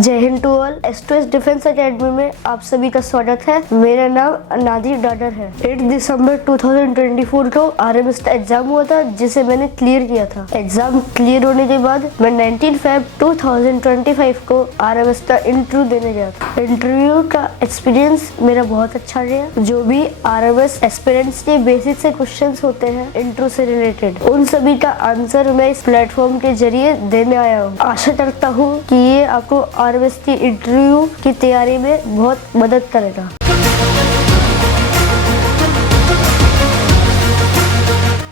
जय हिंद to all. S2S defence academy में आप सभी का स्वागत है। मेरा नाम अनादी डाडर है। 8 दिसंबर 2024 को RMS का एग्जाम हुआ था, जिसे मैंने क्लियर किया था। एग्जाम क्लियर होने के बाद मैं 19 फेब 2025 को RMS का इंटरव्यू देने गया था। इंटरव्यू का एक्सपीरियंस मेरा बहुत अच्छा गया। जो भी RMS एस्पिरेंट्स के बेसिक से क्वेश्चंस होते हैं इंटरव्यू से रिलेटेड, उन सभी का आंसर मैं इस प्लेटफॉर्म के जरिए देने आया हूँ। आशा करता हूँ कि ये आपको RMS की इंटरव्यू की तैयारी में बहुत मदद करेगा।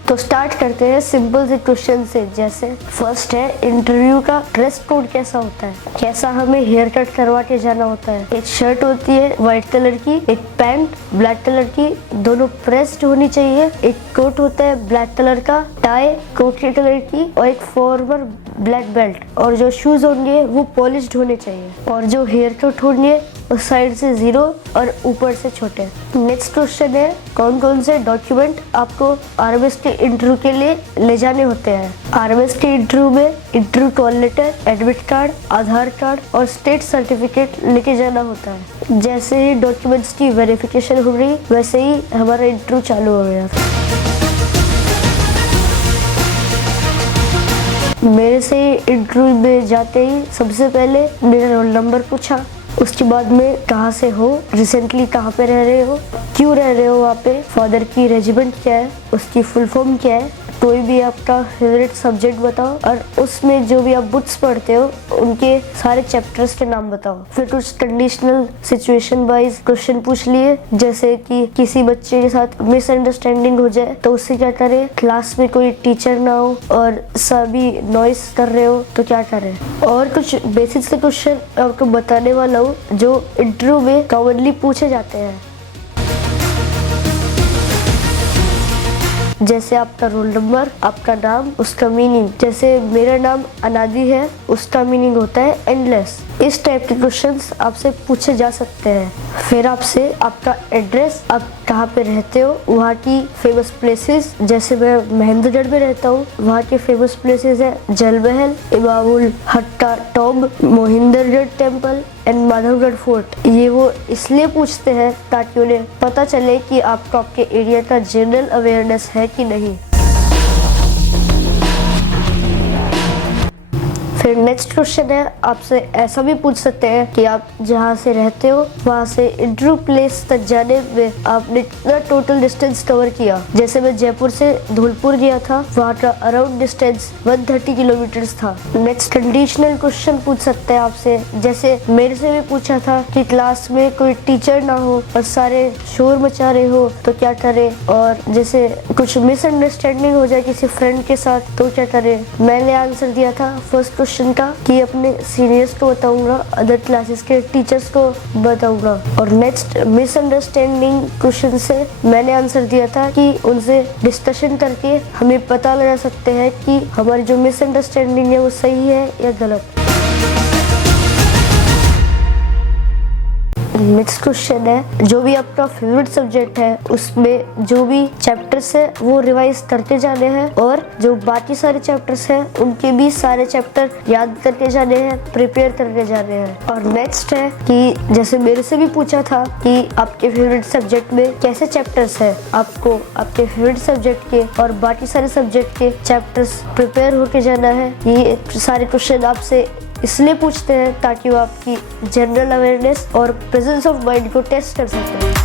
तो स्टार्ट करते हैं सिंपल से क्वेश्चन से। जैसे फर्स्ट है, इंटरव्यू का ड्रेस कोड कैसा होता है, कैसा हमें हेयर कट करवा के जाना होता है। एक शर्ट होती है व्हाइट कलर की, एक पैंट ब्लैक कलर की, दोनों प्रेस्ड होनी चाहिए। एक कोट होता है ब्लैक कलर का, टाई कोट कलर की और एक फॉर्मल ब्लैक बेल्ट। और जो शूज होंगे वो पॉलिश्ड होने चाहिए। और जो हेयर कट होंगे उस साइड से 0 और ऊपर से छोटे। नेक्स्ट क्वेश्चन है, कौन कौन से डॉक्यूमेंट आपको RMS के इंटरव्यू के लिए ले जाने होते हैं। RMS के इंटरव्यू में interview call letter, admit card, Aadhaar card और स्टेट सर्टिफिकेट लेके जाना होता है। जैसे ही डॉक्यूमेंट्स की वेरिफिकेशन हो गई, वैसे ही हमारा इंटरव्यू चालू हो गया। मेरे से इंटरव्यू में जाते ही सबसे पहले मेरा रोल नंबर पूछा। उसके बाद में कहाँ से हो, रिसेंटली कहाँ पे रह रहे हो, क्यों रह रहे हो वहाँ पे, फादर की रेजिमेंट क्या है, उसकी फुल फॉर्म क्या है, कोई भी आपका फेवरेट सब्जेक्ट बताओ और उसमें जो भी आप बुक्स पढ़ते हो उनके सारे चैप्टर्स के नाम बताओ। फिर कुछ कंडीशनल सिचुएशन वाइज क्वेश्चन पूछ लिए, जैसे कि किसी बच्चे के साथ मिसअंडरस्टैंडिंग हो जाए तो उससे क्या करें, क्लास में कोई टीचर ना हो और सभी नॉइस कर रहे हो तो क्या करें। और कुछ बेसिक से क्वेश्चन आपको बताने वाला हूँ जो इंटरव्यू में कॉमनली पूछे जाते हैं। जैसे आपका रोल नंबर, आपका नाम, उसका मीनिंग। जैसे मेरा नाम अनादी है, उसका मीनिंग होता है एंडलेस। इस टाइप के क्वेश्चंस आपसे पूछे जा सकते हैं। फिर आपसे आपका एड्रेस, आप कहाँ पे रहते हो, वहाँ की फेमस प्लेसेस। जैसे मैं महेंद्रगढ़ में रहता हूँ, वहाँ के फेमस प्लेसेस है Jal Mahal, Imamul Hatta tomb, Mohindargarh temple and Madhavgarh fort. ये वो इसलिए पूछते हैं ताकि उन्हें पता चले कि आपको आपके एरिया का जनरल अवेयरनेस है कि नहीं। फिर नेक्स्ट क्वेश्चन है, आपसे ऐसा भी पूछ सकते हैं कि आप जहाँ से रहते हो वहाँ से इंटरव्यू प्लेस तक जाने में आपने कितना टोटल डिस्टेंस कवर किया। जैसे मैं जयपुर से धौलपुर गया था, वहाँ का अराउंड डिस्टेंस 130 किलोमीटर्स था। नेक्स्ट कंडीशनल क्वेश्चन पूछ सकते हैं आपसे, जैसे मेरे से भी पूछा था कि क्लास में कोई टीचर ना हो और सारे शोर मचा रहे हो तो क्या करे, और जैसे कुछ मिसअंडरस्टैंडिंग हो जाए किसी फ्रेंड के साथ तो क्या करे। मैंने आंसर दिया था फर्स्ट क्वेश्चन का कि अपने सीनियर्स को बताऊंगा, अदर क्लासेस के टीचर्स को बताऊंगा। और नेक्स्ट मिसअंडरस्टैंडिंग क्वेश्चन से मैंने आंसर दिया था कि उनसे डिस्कशन करके हमें पता लगा सकते हैं कि हमारी जो मिसअंडरस्टैंडिंग है वो सही है या गलत। नेक्स्ट क्वेश्चन है, जो भी आपका फेवरेट सब्जेक्ट है उसमें जो भी चैप्टर्स है वो रिवाइज करके जाने हैं और जो बाकी सारे चैप्टर्स हैं उनके भी सारे चैप्टर याद करके जाने हैं, प्रिपेयर करके जाने हैं। और नेक्स्ट है कि जैसे मेरे से भी पूछा था कि आपके फेवरेट सब्जेक्ट में कैसे चैप्टर्स है, आपको आपके फेवरेट सब्जेक्ट के और बाकी सारे सब्जेक्ट के चैप्टर्स प्रिपेयर होके जाना है। ये सारे क्वेश्चन आपसे इसलिए पूछते हैं ताकि वो आपकी जनरल अवेयरनेस और प्रेजेंस ऑफ माइंड को टेस्ट कर सकते हैं।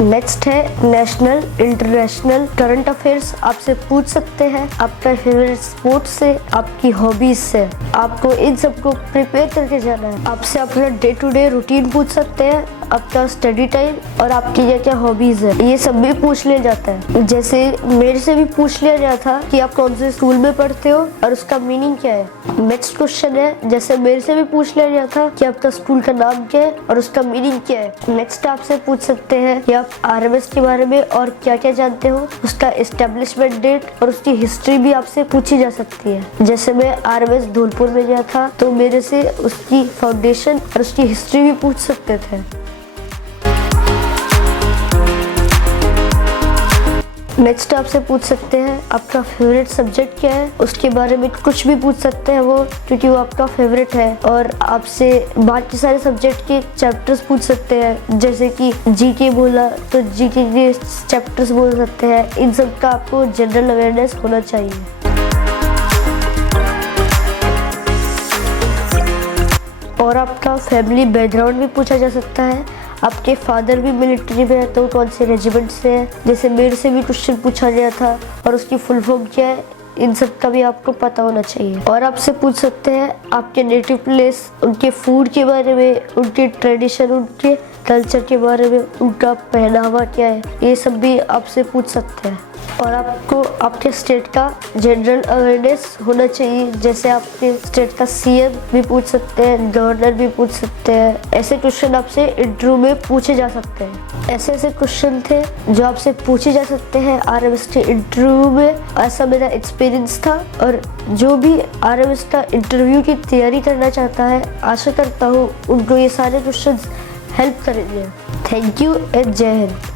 नेक्स्ट है नेशनल इंटरनेशनल करंट अफेयर्स। आपसे पूछ सकते हैं आपका फेवरेट स्पोर्ट्स से, आपकी हॉबीज से। आपको इन सबको प्रिपेयर करके जाना है। आपसे अपना डे टू डे रूटीन पूछ सकते हैं, आपका स्टडी टाइम और आपकी क्या क्या हॉबीज है, ये सब भी पूछ लिया जाता है। जैसे मेरे से भी पूछ लिया गया था कि आप कौन से स्कूल में पढ़ते हो और उसका मीनिंग क्या है। नेक्स्ट क्वेश्चन है, जैसे मेरे से भी पूछ लिया गया था कि आपका स्कूल का नाम क्या है और उसका मीनिंग क्या है। नेक्स्ट आपसे पूछ सकते हैं कि आप RMS के बारे में और क्या क्या जानते हो, उसका एस्टेब्लिशमेंट डेट और उसकी हिस्ट्री भी आपसे पूछी जा सकती है। जैसे मैं RMS धौलपुर में गया था तो मेरे से उसकी फाउंडेशन और उसकी हिस्ट्री भी पूछ सकते थे। नेक्स्ट आपसे पूछ सकते हैं आपका फेवरेट सब्जेक्ट क्या है, उसके बारे में कुछ भी पूछ सकते हैं वो, क्योंकि वो आपका फेवरेट है। और आपसे बाकी सारे सब्जेक्ट के चैप्टर्स पूछ सकते हैं, जैसे कि जीके बोला तो जीके के चैप्टर्स बोल सकते हैं। इन सब का आपको जनरल अवेयरनेस होना चाहिए। और आपका फैमिली बैकग्राउंड भी पूछा जा सकता है। आपके फादर भी मिलिट्री में है तो कौन से रेजिमेंट से है, जैसे मेरे से भी क्वेश्चन पूछा गया था, और उसकी फुल फॉर्म क्या है, इन सब का भी आपको पता होना चाहिए। और आपसे पूछ सकते हैं आपके नेटिव प्लेस, उनके फूड के बारे में, उनके ट्रेडिशन, उनके कल्चर के बारे में, उनका पहनावा क्या है, ये सब भी आपसे पूछ सकते हैं। और आपको आपके स्टेट का जनरल अवेयरनेस होना चाहिए, जैसे आपके स्टेट का सीएम भी पूछ सकते हैं, गवर्नर भी पूछ सकते हैं। ऐसे क्वेश्चन आपसे इंटरव्यू में पूछे जा सकते हैं। ऐसे ऐसे क्वेश्चन थे जो आपसे पूछे जा सकते हैं RMS इंटरव्यू में। ऐसा मेरा एक्सपीरियंस था, और जो भी RMS का इंटरव्यू की तैयारी करना चाहता है, आशा करता हूँ उनको ये सारे क्वेश्चन हेल्प करेंगे। थैंक यू एंड जय हिंद।